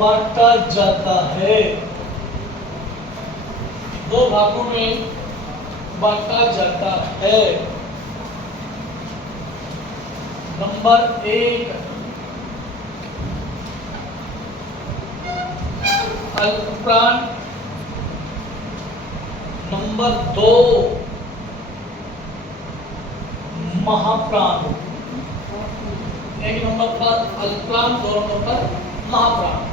बांटा जाता है, दो भागों में बांटा जाता है। नंबर 1 अल्पप्राण, नंबर 2 महाप्राण। एक नंबर पर अल्पप्राण, 2 नंबर पर महाप्राण।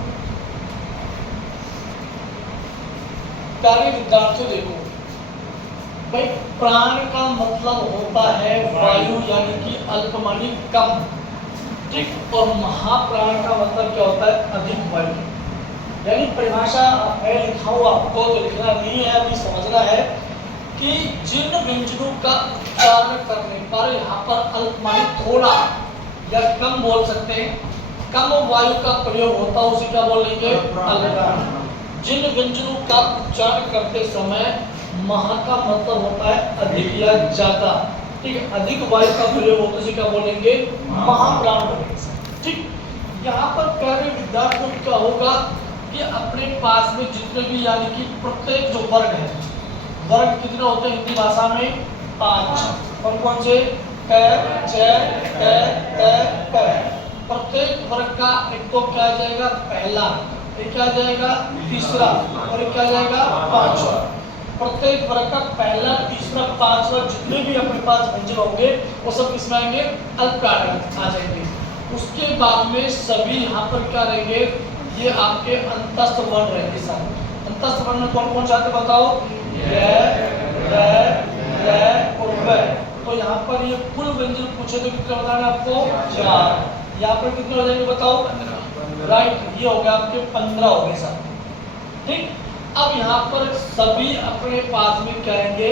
प्यारे विद्यार्थियों देखो भाई, प्राण का मतलब होता है वायु यानी कि अल्पमानी कम, ठीक। और महाप्राण का मतलब क्या होता है? अधिक वायु। यानी परिभाषा है लिखा हुआ, आपको तो लिखना नहीं है, अभी समझना है कि जिन व्यंजनों का उच्चारण करने पर यहाँ पर अल्पमानी थोड़ा या कम बोल सकते हैं, कम वायु का प्रयोग होता है, उसे क्या बोलेंगे? अल्पप्राण। जिन व्यंजनों का उच्चारण करते समय महा का मतलब होता है अधिक या ज्यादा, ठीक है, अधिक वायु का प्रयोग होता है, उसे क्या बोलेंगे? महाप्राण बोलेंगे, ठीक। यहाँ पर प्यारे विद्यार्थियों क्या होगा कि अपने पास में जितने भी यानी कि प्रत्येक जो वर्ग है, वर्ग कितने होते हैं हिंदी भाषा में? 5। कौन कौन से? क, च, ट, त, प। प्रत्येक वर्ग का एक तो क्या आ जाएगा? पहला, एक क्या आ जाएगा? तीसरा, और एक क्या आ जाएगा? पांचवा। प्रत्येक वर्ग का पहला, तीसरा, पांचवा जितने भी अपने पास व्यंजन होंगे वो सब किसमें आएंगे? अल्पप्राण आ जाएंगे। उसके बाद में सभी यहाँ पर क्या रहेंगे? ये आपके अंतस्थ वर्ण रहेंगे सारे। अंतस्थ वर्ण में कौन कौन से आते बताओ? य, र, ल और व। तो यहाँ पर ये कुल व्यंजन पूछे तो कितने बताना आपको? 4। यहाँ पर कितने हो जाएंगे बताओ? राइट, ये हो गया आपके 15 हो गए सारे, ठीक। अब यहाँ पर सभी अपने पास में क्या आएंगे?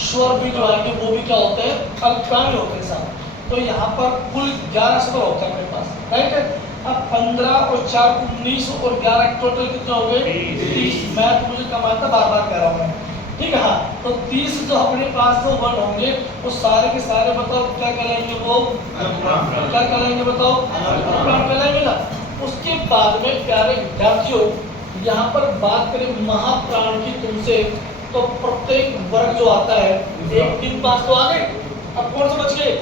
स्वर भी जो आएंगे वो भी क्या होते हैं? अल्पप्राण होते हैं सारे। तो यहाँ पर कुल 11 स्वर होते हैं अपने पास, राइट है। अब 15 और 4 19 और 11 टोटल कितने हो गए? 30। मैथ मुझे कम आता, बार बार कह रहा हूँ मैं, ठीक है। हाँ, तो 30 जो अपने पास जो वर्ण होंगे वो सारे के सारे बताओ क्या कहलाएंगे? वो क्या कहलाएंगे बताओ? अल्पप्राण कहलाएंगे ना। उसके बाद में प्यारे विद्यार्थियों यहाँ पर बात करें महाप्राण की तुमसे, तो प्रत्येक वर्ग जो आता है 1 3 5 तो आ गए। अब कौन से बच गए?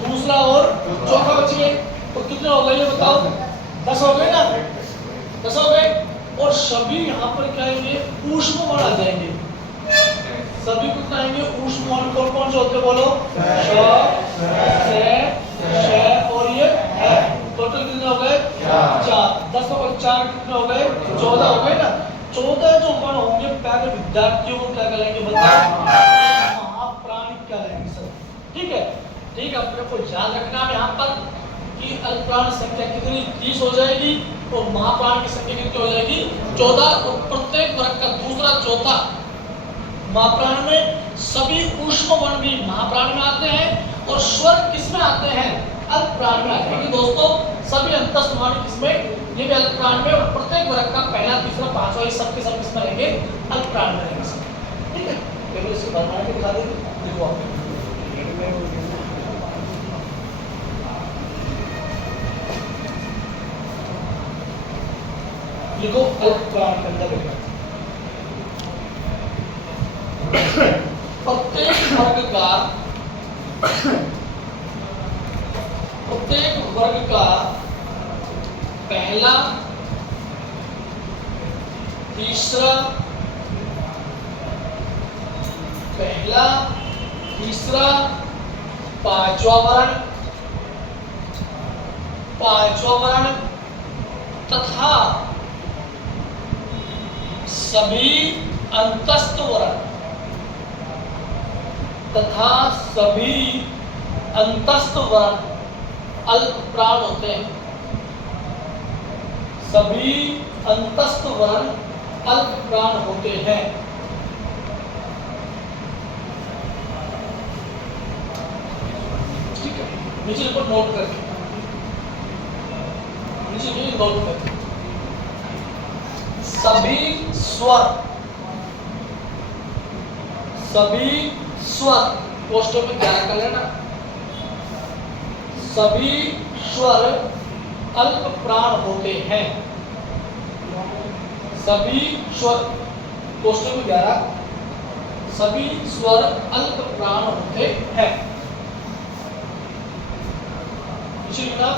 दूसरा और चौथा बच गए। तो कितने हो गए ये बताओ? 10 हो गए ना? 10 हो गए। और सभी यहाँ पर क्या आएंगे? ऊष्म वर्ण आ जाएंगे। सभी कितना आएंगे? ऊष्म वर्ण कौन कौन से होते बोलो? श, श और ये है। टोटल कितने हो गए? 4। 10 और 4 कितने हो गए? 14 हो गए ना। 14 जो वर्ण होंगे प्यारे विद्यार्थियों को क्या कहलाएंगे बताओ? महाप्राण कहलाएंगे सब, ठीक है। ठीक है, अपने को याद रखना है यहाँ पर कि अल्पप्राण संख्या कितनी? 30 हो जाएगी और महाप्राण की संख्या कितनी हो जाएगी? 14। और प्रत्येक वर्ग का दूसरा चौथा महाप्राण में सभी ऊष्म वर्ण भी महाप्राण में आते हैं और स्वर किसमें आते हैं? अल्पप्राण में आते हैं। दोस्तों सभी अंतस्थ वर्ण किसमें? ये भी अल्पप्राण में। और प्रत्येक वर्ग का पहला, तीसरा, पांचवा ये सब के सब किसमें रहेंगे? अल्पप्राण में रहेंगे, ठीक है। केवल इसको बना के दिखा देंगे, देखो आप लिखो अल्पप्राण के अंदर प्रत्येक वर्ग का पहला, तीसरा, पांचवा वर्ण तथा सभी अंतस्थ वर्ण अल्पप्राण होते हैं। सभी अंतस्थ वर्ण अल्पप्राण होते हैं। ठीक है, नीचे पर नोट करके, सभी स्वर पोस्टर में ध्यान कर लेना। सभी स्वर अल्प प्राण होते हैं। सभी स्वर, क्वेश्चन 11, सभी स्वर अल्प प्राण होते हैं। लिखना,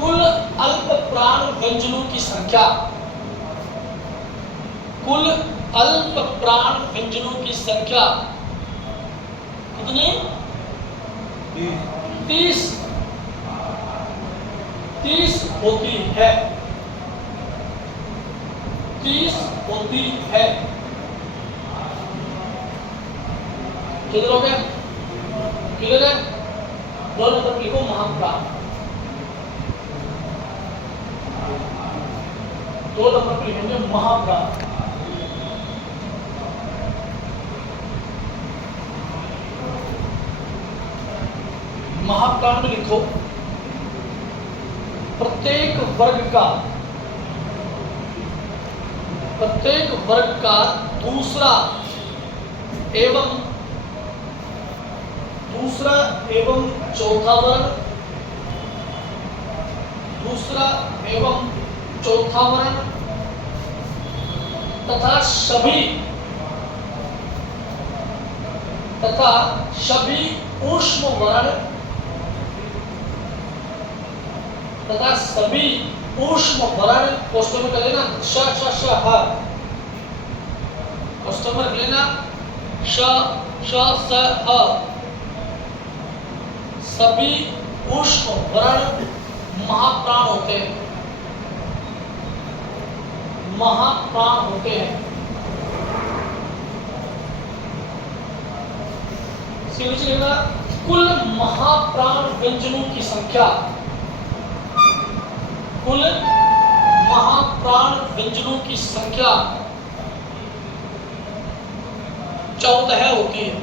कुल अल्प प्राण व्यंजनों की संख्या, कुल अल्प प्राण व्यंजनों की संख्या कितनी? 30 होती है। 30 होती है। कितने लोग हैं? क्लियर है? 2 नंबर लिखो महाप्राण। 2 नंबर पर लिखेंगे महाप्राण। महाप्राण में लिखो प्रत्येक वर्ग का दूसरा एवं चौथा वर्ण, तथा सभी ऊष्म वर्ण क्वेश्चन में कर लेना श ह, क्वेश्चन में लेना श स ह, सभी ऊष्म वर्ण महाप्राण होते हैं। कुल महाप्राण व्यंजनों की संख्या, कुल महाप्राण व्यंजनों की संख्या 14 होती है।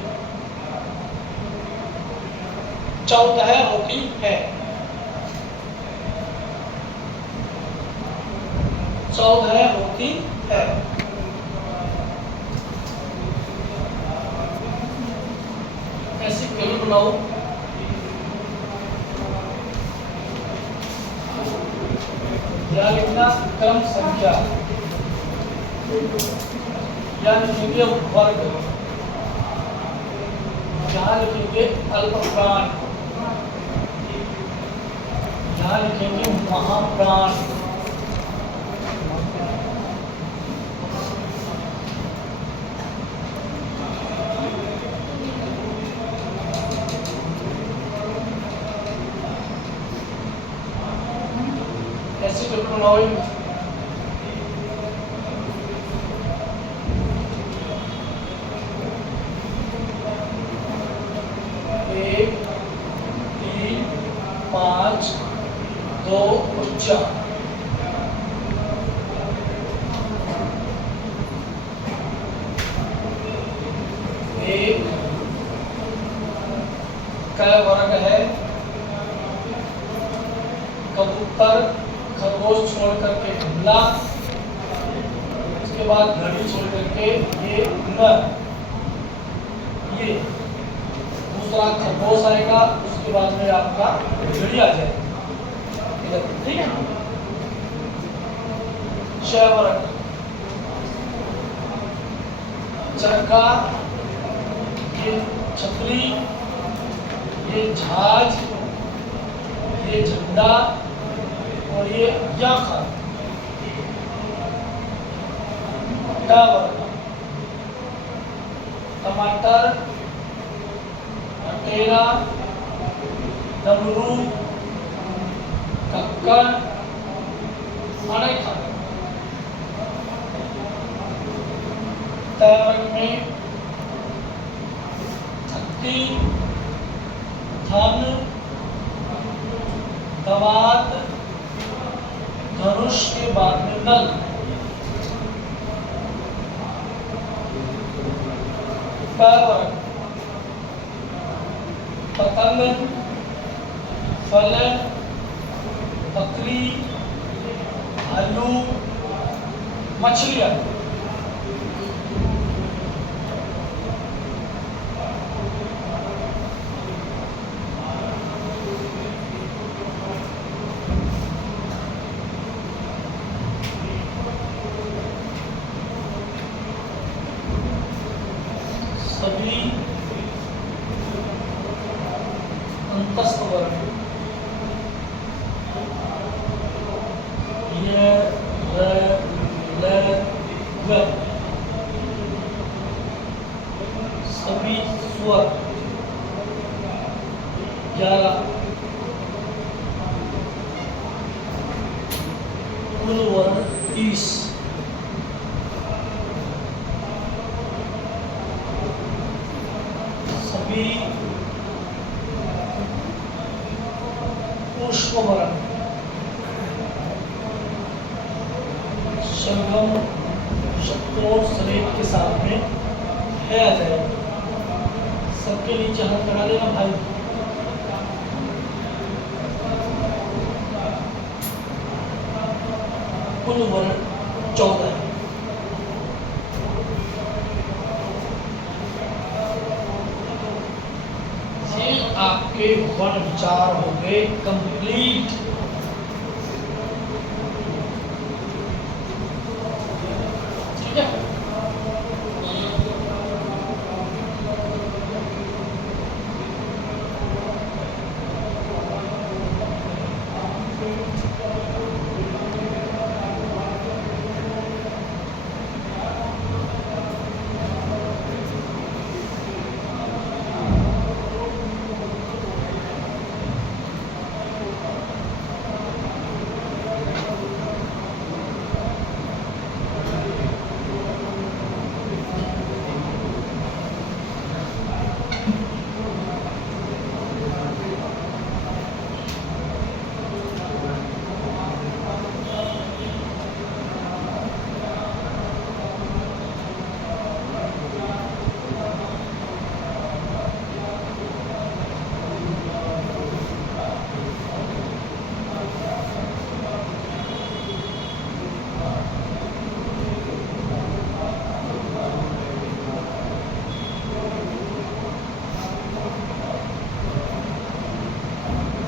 14 होती है। 14 होती है। ऐसी कैलकुलेट बनाओ। या लिखना क्रम संख्या, या लिखेंगे वर्ग, यहाँ लिखेंगे अल्पप्राण, यहाँ लिखेंगे महाप्राण। ऐसी कैलकुलेट बनाओ। एक, 3, 5, 2 और 4। एक का वर्ग है कबूतर, खरगोश छोड़ करके गमला, उसके बाद घड़ी छोड़ करके ये नर, ये दूसरा खरगोश आएगा, उसके बाद में आपका घड़ी आ जाएगा इधर, ठीक है। छह वर्ग, चरखा, ये छतरी, ये जहाज, ये झंडा और ये याखा। टमाटर, अटेरा, डमरू, कक्कड़, अनेक वर्ग में छत्ती, धन, दवात, धनुष के बाद में नल। वर्ग पतंग, फल, बकरी, आलू, मछलियां। 30 सभी पुष्पवर्ण शलगम शतकोर शरीर के साथ में है आ जाएगा। सबके नीचे हाथ लगा देना भाई। कुल वर्ण 14 है। ये आपके वर्ण विचार हो गए कंप्लीट। ठीक है,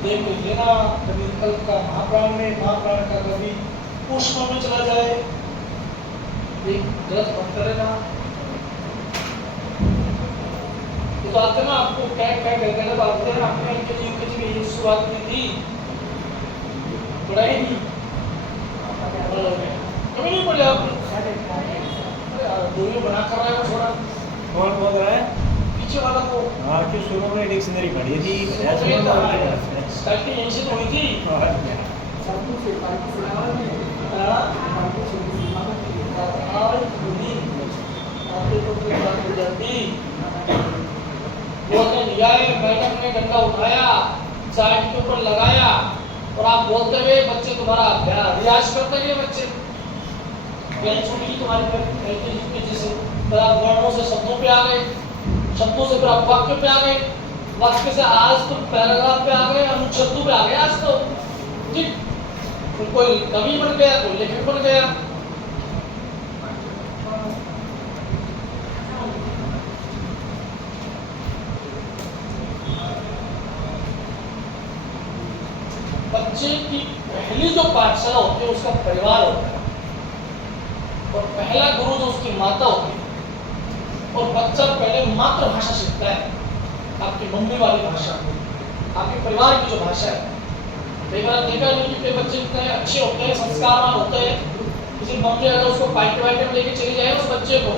देख लीजिए ना, कभी विकल्प का महाप्राण में, महाप्राण का कभी पुष्प में चला जाए, एक गलत मत करे ना। ये तो आते ना आपको क्या क्या कहते हैं, आते हैं आपने एलकेजी यूकेजी में ये शुरुआत की थी, पढ़ाई नहीं कभी नहीं पढ़े आपने। अरे यार दूरी बना कर रहा है थोड़ा। कौन बोल रहा है? पीछे वाला को। हाँ, कि शुरू में डिक्शनरी पढ़ी थी, स्टार्टिंग यहीं से तो हुई थी। लिया है, मैडम ने डंडा उठाया, साइड के ऊपर लगाया और आप बोलते हुए बच्चे तुम्हारा रियाज करते हैं। बच्चे छोटी तुम्हारी जैसे वर्णों से शब्दों पे आ गए, शब्दों से फिर आप वाक्य पे आ गए, वाक्य से आज तो पैराग्राफ पे आ गए, अनुच्छेदों पे आ गए आज तो। ठीक, तो कोई कवि बन गया, कोई लेखक बन गया। बच्चे की पहली जो पाठशाला होती है उसका परिवार होता है, और पहला गुरु जो उसकी माता होती है। और बच्चा पहले मातृभाषा सीखता है, आपकी मम्मी वाली भाषा, आपके परिवार की जो भाषा है। कई बार देखा नहीं कि कई बच्चे इतने अच्छे होते हैं, संस्कारवान होते हैं, किसी मम्मी अगर उसको पार्टी वाइटी में लेके चली जाए उस बच्चे को,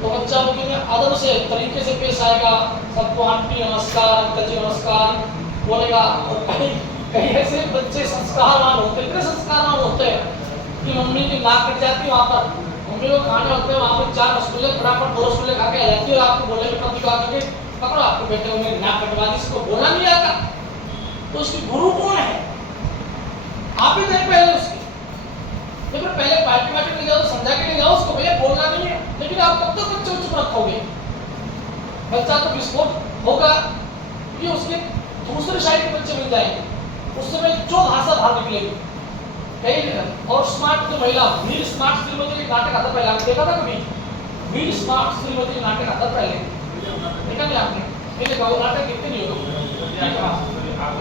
तो बच्चा वो कितने आदर से तरीके से पेश आएगा, सबको आंटी नमस्कार, अंकल जी नमस्कार बोलेगा। और कहीं ऐसे बच्चे संस्कारवान होते हैं, इतने संस्कारवान होते हैं कि मम्मी की नाक कट जाती है वहाँ पर, मम्मी को खाने होते हैं वहाँ पर 4 रसगुल्ले फटाफट 2 रसगुल्ले खा के आ जाती है और आपको बोले कभी कहा करके पकड़ो आपके बेटे को मेरी नाक कटवा दी, इसको बोलना नहीं आता। तो उसकी गुरु कौन है? आप ही थे पहले उसकी। तो फिर पहले पार्टी वार्टी ले जाओ, समझा के ले जाओ उसको, भैया बोलना नहीं है। लेकिन आप कब तक बच्चे को चुप रखोगे? बच्चा तो विस्फोट होगा कि उसके दूसरे साइड के बच्चे मिल जाएंगे, उस समय जो भाषा बाहर निकलेगी। कई और स्मार्ट जो महिला वीर स्मार्ट श्रीमती नाटक आता पहले, आपने देखा था कभी? वीर स्मार्ट श्रीमती नाटक आता पहले, देखा नहीं आपने? ये देखा वो नाटक कितने नहीं होगा,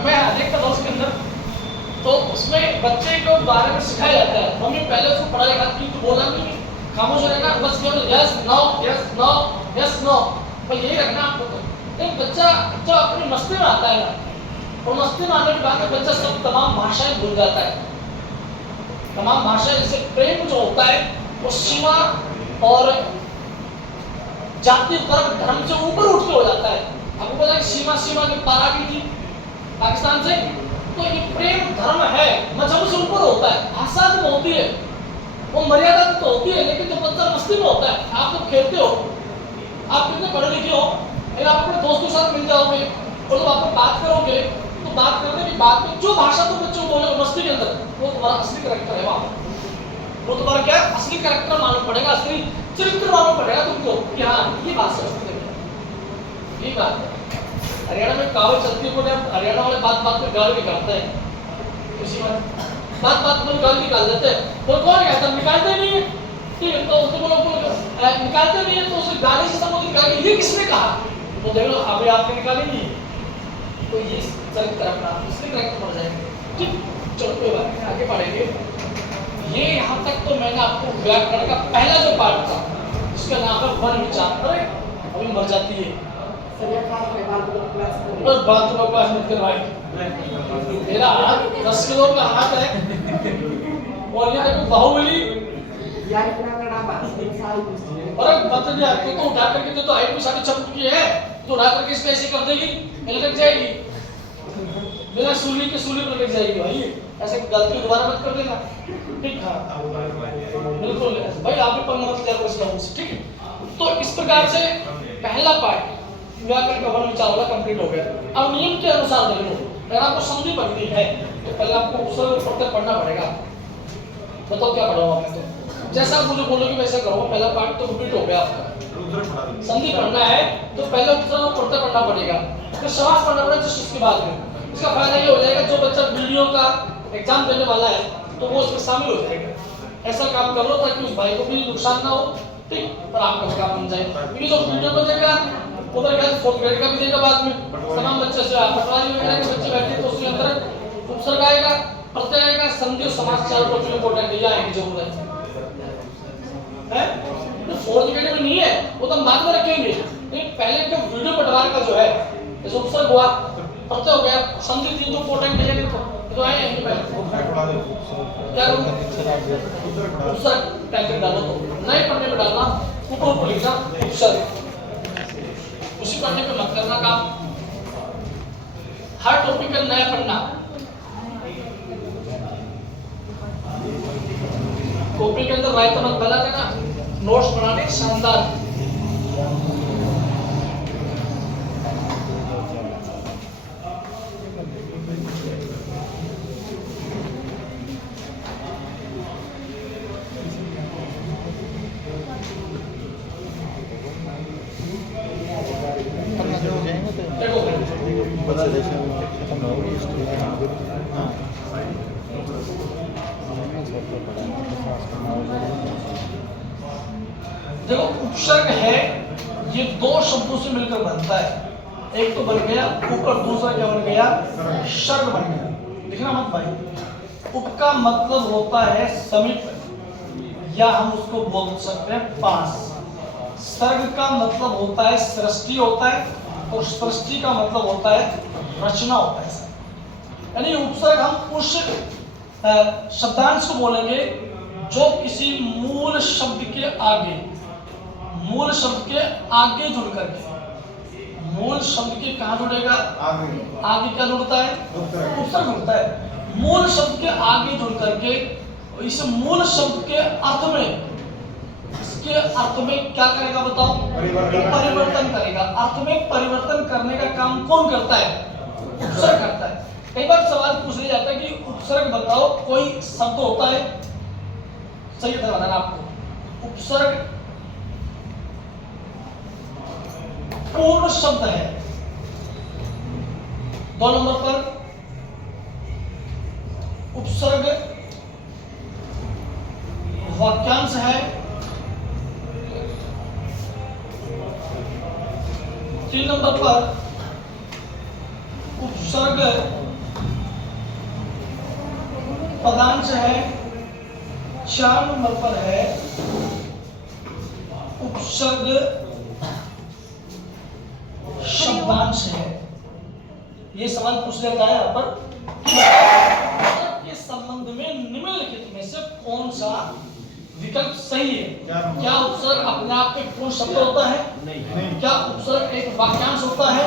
मैं देखता था उसके अंदर। तो उसमें बच्चे को बारे में सिखाया जाता है, मम्मी पहले उसको पढ़ा लिखा तो बोलना नहीं, खामोश रहेगा, बस केवल yes no yes no yes no, बस यही रखना आपको। तो एक बच्चा जब अपनी मस्ती में आता है ना, और मस्ती में आने के बाद बच्चा सब तमाम भाषाएं भूल जाता है। तमाम भाषाएं, जैसे प्रेम जो होता है वो सीमा और जाति वर्ग धर्म से ऊपर उठ के हो जाता है। आपको पता है सीमा की पार आ गई थी पाकिस्तान से, तो ये प्रेम धर्म है मजहब से ऊपर होता है। भाषा जो होती है वो मर्यादा तो होती है, लेकिन जब बच्चा मस्ती में होता है, आप जब खेलते हो, आप कितने पढ़े लिखे हो, लेकिन आप अपने दोस्तों के साथ मिल जाओगे और जब आप बात करोगे तो बात करने की बात में जो भाषा तुम बच्चों को बोले मस्ती के अंदर, वो तुम्हारा असली कैरेक्टर है वहाँ। वो तुम्हारा क्या असली कैरेक्टर मालूम पड़ेगा, असली चरित्र मालूम पड़ेगा तुमको कि हाँ ये बात समझते हैं, ये बात है। हरियाणा में कहावत चलती है, हरियाणा वाले बात बात में गाली निकालते हैं, किसी बात बात में गाली निकाल देते हैं। वो कौन कहता है निकालते नहीं है, ठीक है, तो उसको बोलो निकालते नहीं है तो उसे गाली से संबोधित करेंगे, ये किसने कहा, तो देख लो अभी आपने निकाली नहीं, तो ये चरित्र अपना इसलिए करेक्ट पड़ जाएंगे। ठीक, चलो कोई बात नहीं, आगे बढ़ेंगे। ये यहाँ तक तो मैंने आपको व्याकरण का पहला जो पार्ट था, जिसका नाम है वन विचार, अरे अभी मर जाती है बस बात को क्लास मत कर भाई, मेरा हाथ 10 किलो का हाथ है और ये देखो बाहुबली, अरे बता दिया तो उठा करके तो हाइट में 6.5 की है, तो उठा करके इसको ऐसे कर देगी, लटक जाएगी, मेरा सूली के सूली पर लटक जाएगी भाई, ऐसे गलती दोबारा मत कर देना। ठीक, हाँ बिल्कुल भाई, आप भी पढ़ना मत लिया इसका मुझसे, ठीक है। तो इस प्रकार से पहला पार्ट व्याकरण का वन विचार वाला कंप्लीट हो गया। अब नियम के अनुसार देख लो, अगर आपको संधि पढ़नी है तो पहले आपको उपसर्ग पढ़ते पढ़ना पड़ेगा। बताओ क्या पढ़ाऊं आपने, तो जैसा आप मुझे बोलोगे वैसा करो, पहला पार्ट तो कंप्लीट हो गया आपका। संधि पढ़ना है तो पहले उपसर्ग पढ़ते पढ़ना पड़ेगा, फिर समास पढ़ना पड़ेगा जिस उसके बाद में। इसका फायदा ये हो जाएगा जो बच्चा वीडियो का एग्जाम देने वाला है तो वो उसमें शामिल हो जाएगा। ऐसा काम कर लो ताकि उस भाई को भी नुकसान ना हो, ठीक, और आपका काम बन जाए। क्योंकि जो वीडियो को देगा उधर का 4th ग्रेड का भी देगा बाद में, तमाम बच्चे से पटवारी वगैरह के बच्चे बैठे तो उसके अंदर उपसर्ग आएगा, प्रत्यय आएगा, संधि और समास चार को इंपॉर्टेंट है, आएंगे जरूर है। तो 4th ग्रेड में नहीं है वो तो हम बाद में रखेंगे, लेकिन पहले का वीडियो पटवार का जो है, जैसे उपसर्ग हुआ, प्रत्यय हो गया, संधि 3 तो इंपॉर्टेंट है, तो आए यहीं पहले क्या करूं, उपसर्ग टाइप डालो, तो नए पन्ने पे डालना, ऊपर लिखना उपसर्ग, उसी पन्ने पे मत करना काम, हर टॉपिक का नया पन्ना, कॉपी के अंदर राइट मत बना देना, नोट्स बनाने शानदार। देखो उपसर्ग है ये 2 शब्दों से मिलकर बनता है, एक तो बन गया उप और दूसरा क्या बन गया, सर्ग बन गया। देखना मत भाई, उप का मतलब होता है समीप, या हम उसको बोल सकते हैं पास। सर्ग का मतलब होता है सृष्टि होता है, और सृष्टि का मतलब होता है रचना होता है। यानी उपसर्ग हम उस शब्दांश को बोलेंगे जो किसी मूल शब्द के आगे, मूल शब्द के आगे जुड़ करके, मूल शब्द के कहाँ जुड़ेगा, आगे क्या जुड़ता है, उपसर्ग जुड़ता है। मूल शब्द के आगे जुड़ करके इस मूल शब्द के अर्थ में, इसके अर्थ में क्या करेगा बताओ, परिवर्तन करेगा। अर्थ में परिवर्तन करने का काम कौन करता है, उपसर्ग करता है। कई बार सवाल पूछ लिया जाता है कि उपसर्ग बताओ, कोई शब्द होता है, सही बताना आपको, उपसर्ग पूर्ण शब्द है। 2 नंबर पर उपसर्ग वाक्यांश है। 3 नंबर पर उपसर्ग पदांश है। 4 नंबर पर है उपसर्ग शब्दांश है। ये सवाल पूछ लेता है यहाँ पर के संबंध में निम्नलिखित में से कौन सा विकल्प सही है। क्या उपसर्ग अपने आप में पूर्ण शब्द होता है, क्या उपसर्ग एक वाक्यांश होता है,